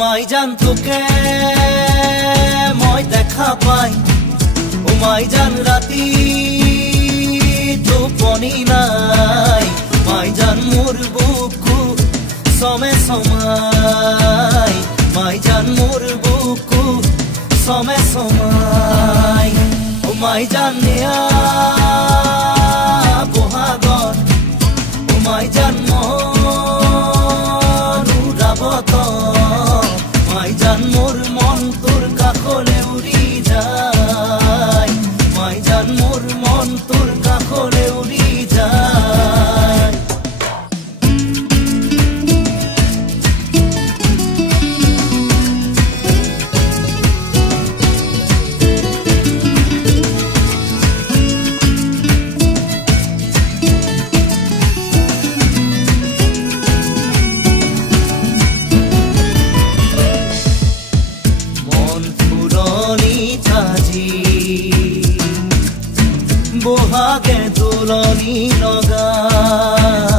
মাইজান তোকে মই দেখা পাই ও মাইজান রাতি টোপনি নাই মাইজান মোর বুকু সমে সমাই মাইজান মোর বুকু সমে সমাই ও মাইজান নিয়া বহাগর ও মাইজান মনুরাবত মাইজান মোর মন তোর কাকলে উড়ি যায় মাইজান মোর মন তোর কাকলে উড়ি যায় বহাগে দোলনি লগাই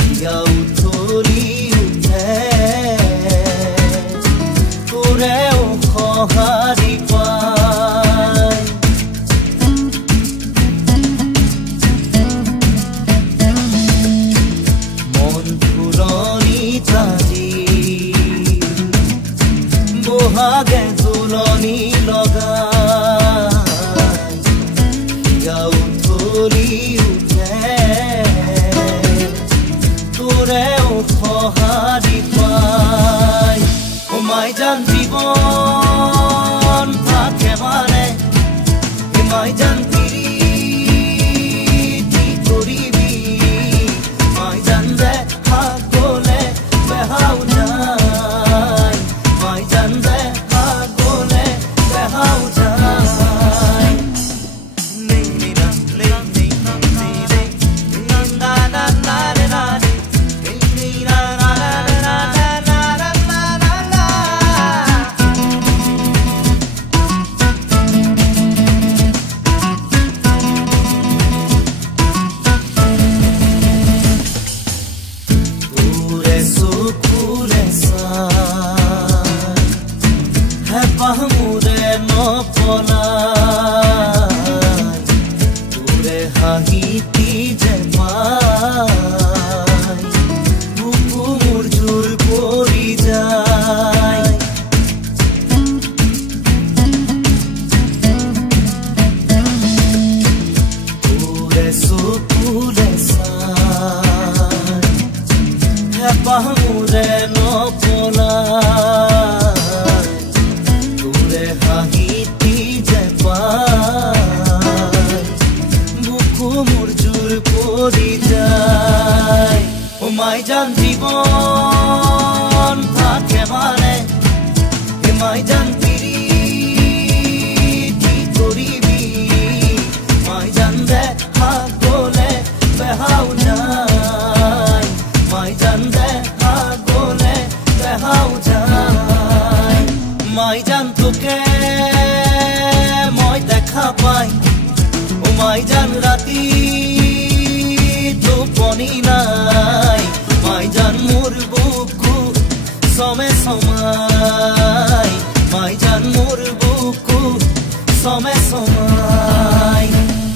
হিয়া উঠলি উঠে তোৰেও সঁহাৰি পাই মন পুৰণি তাজি বহাগে দোলনি লগাই তোৰেও সঁহাৰি পাই ও মাইজান জীৱন থাকে মানে মাইজান প্ৰীতি কৰিবি মাইজান দেখা গ'লে বেহাও যায় মাইজান দেখা গ'লে বেহাও যায় Pahmure no polai Ture hahiti jemai Buku murjur pori jai Ture sukule sai Pahmure no polai হাহিতি যে পাই বুকু মোৰ জোৰ পৰি যায় ও মাইজান জীৱন থাকে মানে মাইজান প্ৰীতি কৰিবি মাইজান দেখা গ'লে বেহাও যায় মাইজান দেখা গ'লে বেহাও যায় মাইজান তোকে মই দেখা পাই ও মাইজান রাতি টোপনি নাই মাইজান মোর বুকু সমে সমাই মাইজান মোর বুকু সমে সমাই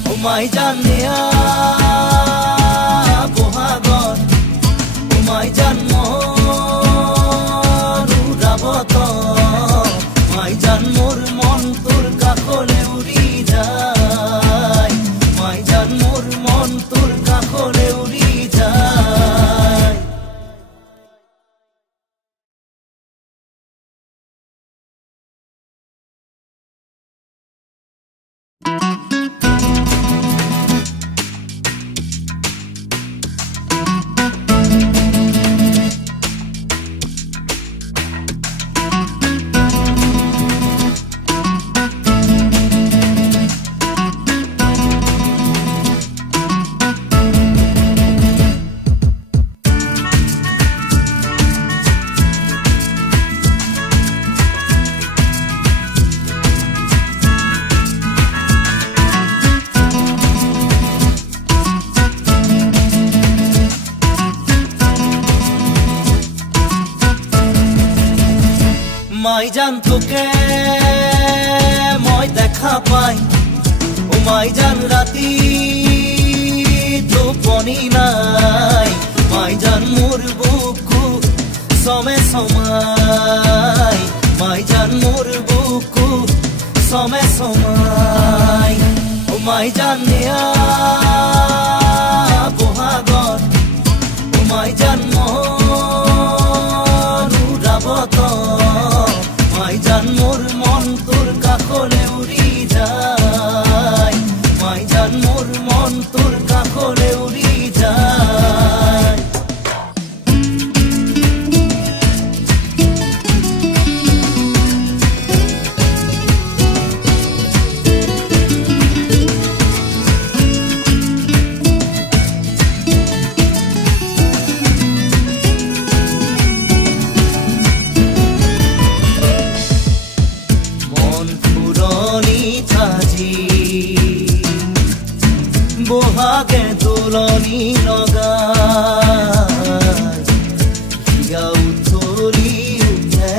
ও মাইজান নিয়া বহাগর ও মাইজান মনুরাবত মাইজান মোর মন তোর কাকলে উড়ি যায় মাইজান মোর মন তোর কাকলে উড়ি যায় জান তোকে মই দেখা পাই ও মাই জান রাতি টোপনি নাই মাই জান মোর বুকু সমে সমাই মাই জান মোর বুকু সমে সমাই ও মাই জান নিয়া বহাগত ও মাই জান মনুরাবত মাই জান মোর মন তোর কাখলে উড়ি যায় মাই জান মোর মন তোর কাখলে উড়ি যায় বহাগে দোলনি লগাই হিয়া উতলি উঠে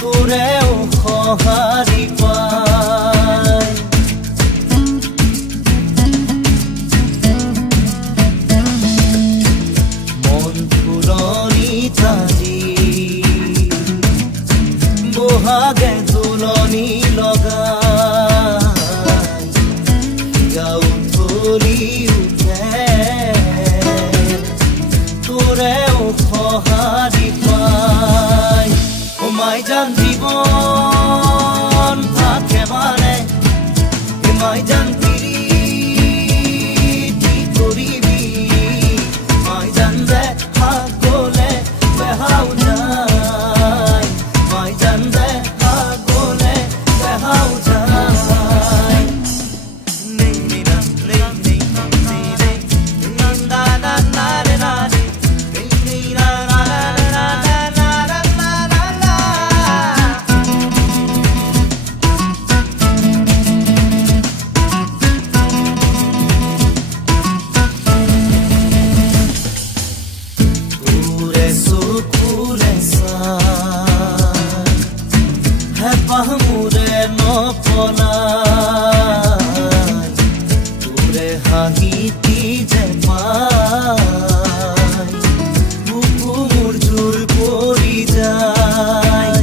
তোৰেও সঁহাৰি পাই মন ফুলনি তাজি বহাগে দোলনি লগাই তোৰেও সঁহাৰি পাই ও মাই জান জীৱন একেবাৰে মাই জান প্ৰীতি কৰিবি মাই জান যে আগলে বেহাও যায় মাই জান যে আগলে বেহাও যায় পাহমুৰে নপলাই তোৰে হাঁহিটি যে পাই বুকু মোৰ জোৰ পৰি যায়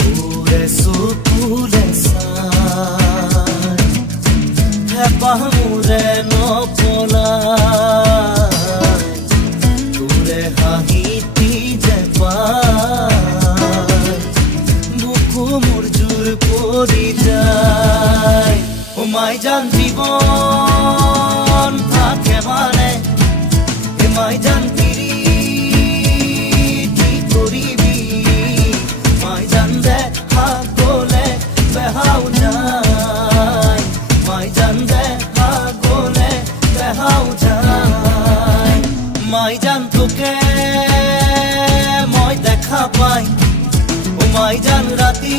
তোৰে চকুৰে চাই পাহমুৰে নপলাই হাঁহিটি যে পাই বুকু মোৰ জোৰ পৰি যায় ও মাই জান জীৱন একেবাৰে মাই জান প্ৰীতি কৰিবি মাই জান যে আগলে বেহাও যায় মাই জান যে আগলে বেহাও যায় মাই জান তোকে মই দেখা পাই ও মাই জান রাতি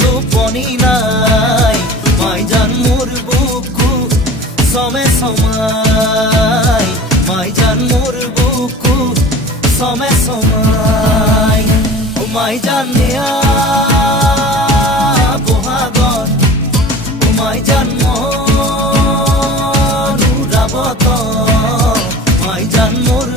টোপনি নাই মাই জান মোর বুকু সমে সমাই মাই জান মোর বুকু সমে সমাই ও মাই জান নিয়া বহাগত ও মাই জান মনুরাবত মাই জান মোর